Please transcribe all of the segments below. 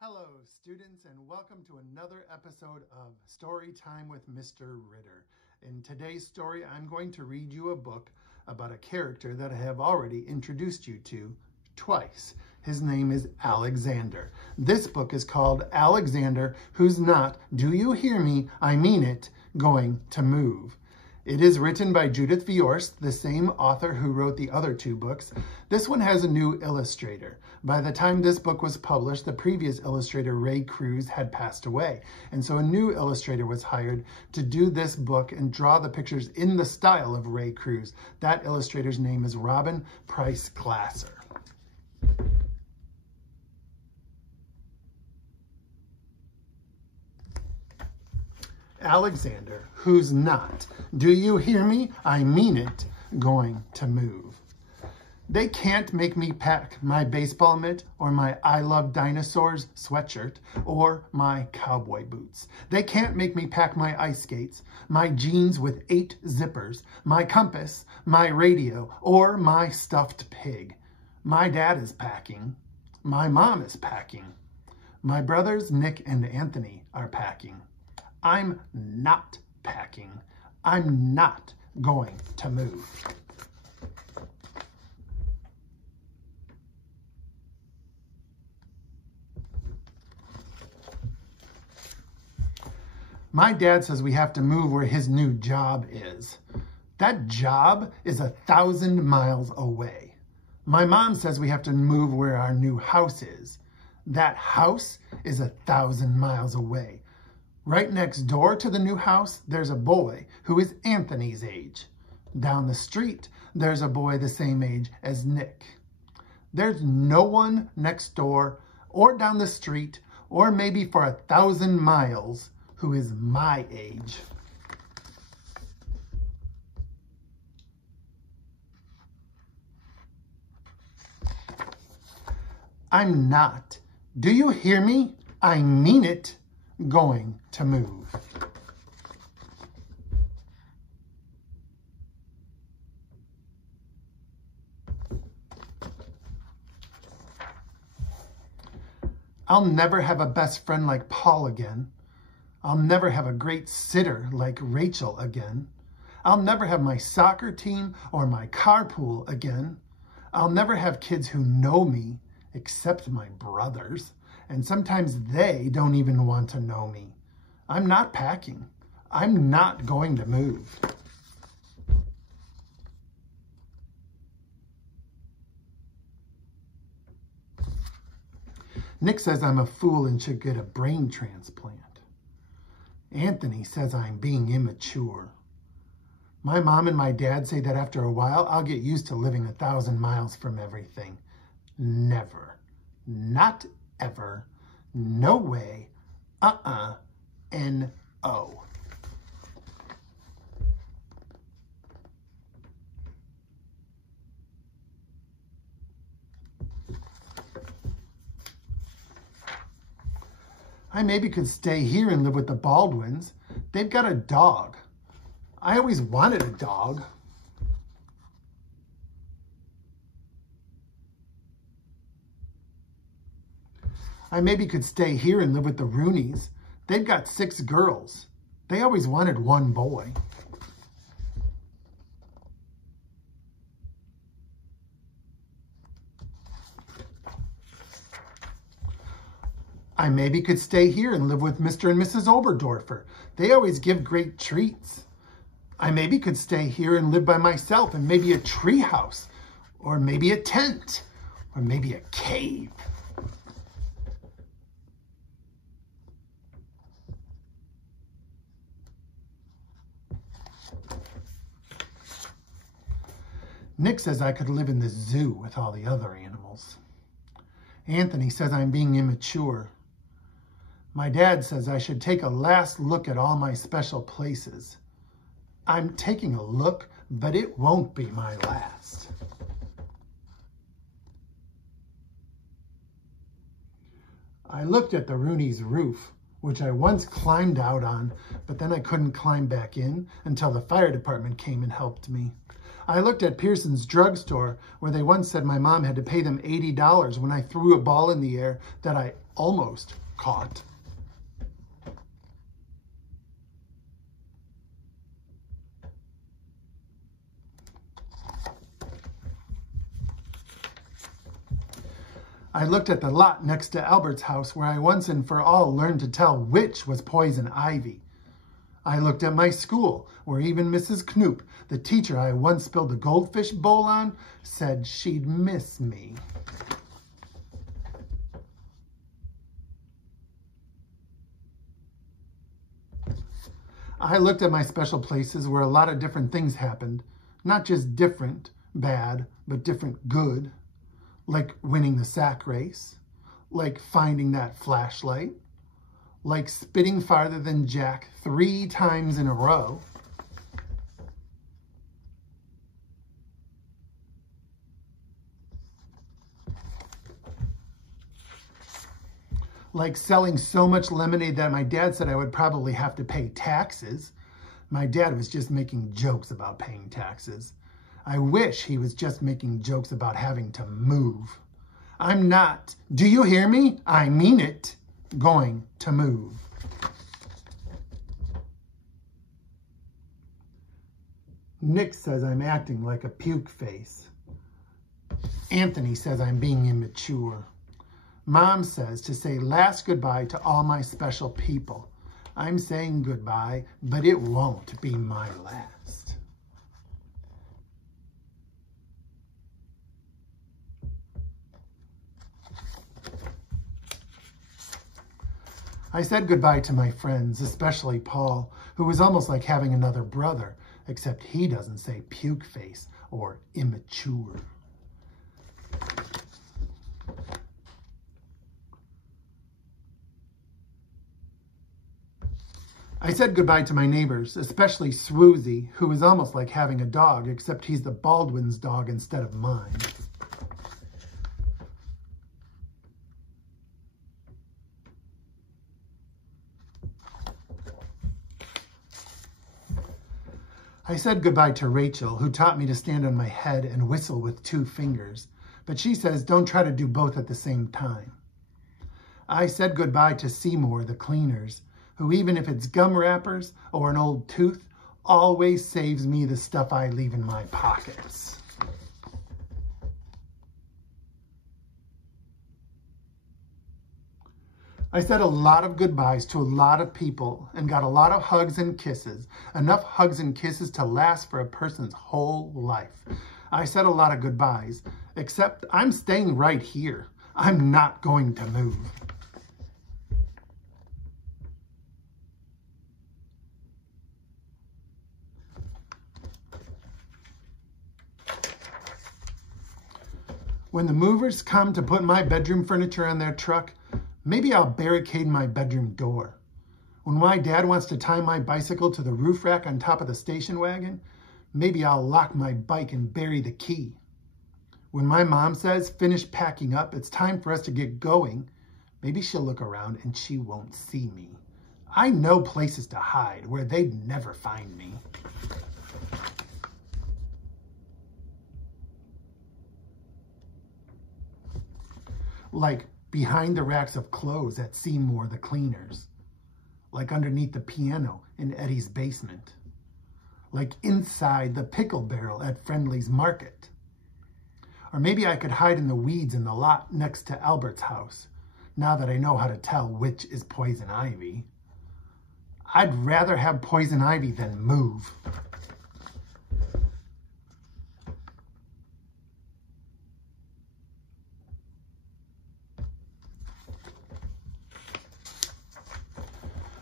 Hello, students, and welcome to another episode of Story Time with Mr. Ritter. In today's story, I'm going to read you a book about a character that I have already introduced you to twice. His name is Alexander. This book is called Alexander, Who's Not, Do You Hear Me? I Mean It, Going to Move. It is written by Judith Viorst, the same author who wrote the other two books. This one has a new illustrator. By the time this book was published, the previous illustrator, Ray Cruz, had passed away. And so a new illustrator was hired to do this book and draw the pictures in the style of Ray Cruz. That illustrator's name is Robin Price Glasser. Alexander, who's not, do you hear me? I mean it, going to move. They can't make me pack my baseball mitt or my I Love Dinosaurs sweatshirt or my cowboy boots. They can't make me pack my ice skates, my jeans with 8 zippers, my compass, my radio, or my stuffed pig. My dad is packing. My mom is packing. My brothers Nick and Anthony are packing. I'm not packing. I'm not going to move. My dad says we have to move where his new job is. That job is 1,000 miles away. My mom says we have to move where our new house is. That house is 1,000 miles away. Right next door to the new house, there's a boy who is Anthony's age. Down the street, there's a boy the same age as Nick. There's no one next door or down the street or maybe for 1,000 miles who is my age. I'm not, do you hear me? I mean it, going to move. I'll never have a best friend like Paul again. I'll never have a great sitter like Rachel again. I'll never have my soccer team or my carpool again. I'll never have kids who know me except my brothers. And sometimes they don't even want to know me. I'm not packing. I'm not going to move. Nick says I'm a fool and should get a brain transplant. Anthony says I'm being immature. My mom and my dad say that after a while, I'll get used to living 1,000 miles from everything. Never. Not ever. No way. N-O. I maybe could stay here and live with the Baldwins. They've got a dog. I always wanted a dog. I maybe could stay here and live with the Rooneys. They've got 6 girls. They always wanted one boy. I maybe could stay here and live with Mr. and Mrs. Oberdorfer. They always give great treats. I maybe could stay here and live by myself in maybe a tree house, or maybe a tent, or maybe a cave. Nick says I could live in the zoo with all the other animals. Anthony says I'm being immature. My dad says I should take a last look at all my special places. I'm taking a look, but it won't be my last. I looked at the Rooney's roof, which I once climbed out on, but then I couldn't climb back in until the fire department came and helped me. I looked at Pearson's drugstore, where they once said my mom had to pay them $80 when I threw a ball in the air that I almost caught. I looked at the lot next to Albert's house, where I once and for all learned to tell which was poison ivy. I looked at my school, where even Mrs. Knoop, the teacher I once spilled the goldfish bowl on, said she'd miss me. I looked at my special places where a lot of different things happened. Not just different, bad, but different good. Like winning the sack race. Like finding that flashlight. Like spitting farther than Jack 3 times in a row. Like selling so much lemonade that my dad said I would probably have to pay taxes. My dad was just making jokes about paying taxes. I wish he was just making jokes about having to move. I'm not, do you hear me? I mean it, going to move. Nick says I'm acting like a puke face. Anthony says I'm being immature. Mom says to say last goodbye to all my special people. I'm saying goodbye, but it won't be my last. I said goodbye to my friends, especially Paul, who was almost like having another brother, except he doesn't say puke face or immature. I said goodbye to my neighbors, especially Swoozy, who is almost like having a dog, except he's the Baldwin's dog instead of mine. I said goodbye to Rachel, who taught me to stand on my head and whistle with 2 fingers, but she says don't try to do both at the same time. I said goodbye to Seymour, the cleaners, who even if it's gum wrappers or an old tooth, always saves me the stuff I leave in my pockets. I said a lot of goodbyes to a lot of people and got a lot of hugs and kisses, enough hugs and kisses to last for a person's whole life. I said a lot of goodbyes, except I'm staying right here. I'm not going to move. When the movers come to put my bedroom furniture on their truck, maybe I'll barricade my bedroom door. When my dad wants to tie my bicycle to the roof rack on top of the station wagon, maybe I'll lock my bike and bury the key. When my mom says, finish packing up, it's time for us to get going, maybe she'll look around and she won't see me. I know places to hide where they'd never find me. Like behind the racks of clothes at Seymour the cleaners. Like underneath the piano in Eddie's basement. Like inside the pickle barrel at Friendly's Market. Or maybe I could hide in the weeds in the lot next to Albert's house, now that I know how to tell which is poison ivy. I'd rather have poison ivy than move.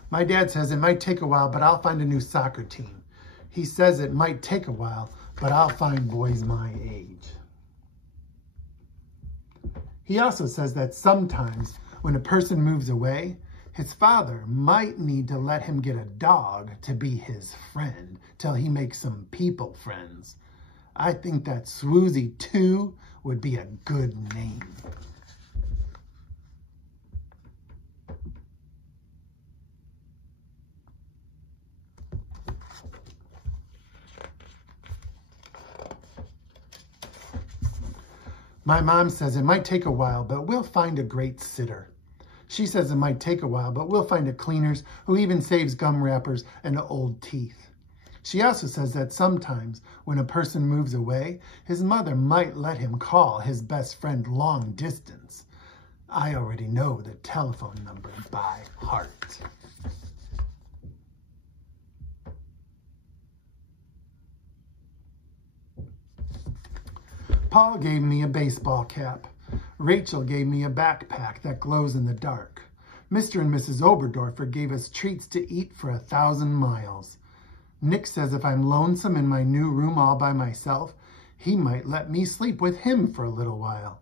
My dad says it might take a while, but I'll find a new soccer team. He says it might take a while, but I'll find boys my age. He also says that sometimes when a person moves away, his father might need to let him get a dog to be his friend till he makes some people friends. I think that Swoozy 2 would be a good name. My mom says it might take a while, but we'll find a great sitter. She says it might take a while, but we'll find a cleaners who even saves gum wrappers and old teeth. She also says that sometimes when a person moves away, his mother might let him call his best friend long distance. I already know the telephone number by heart. Paul gave me a baseball cap. Rachel gave me a backpack that glows in the dark. Mr. and Mrs. Oberdorfer gave us treats to eat for 1,000 miles. Nick says if I'm lonesome in my new room all by myself, he might let me sleep with him for a little while.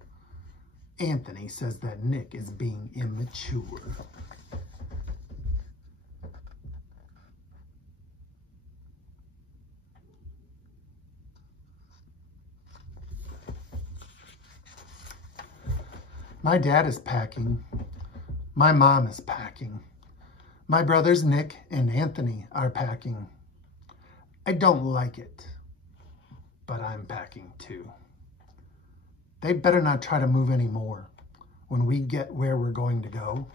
Anthony says that Nick is being immature. My dad is packing. My mom is packing. My brothers Nick and Anthony are packing. I don't like it, but I'm packing too. They better not try to move anymore when we get where we're going to go.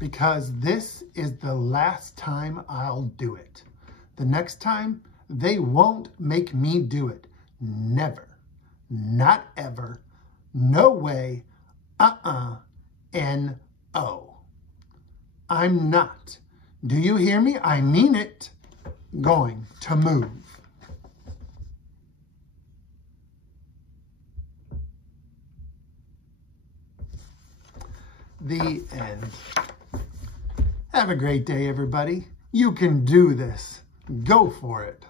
Because this is the last time I'll do it. The next time, they won't make me do it. Never. Not ever. No way. N-O. I'm not. Do you hear me? I mean it. Going to move. The end. Have a great day, everybody. You can do this. Go for it.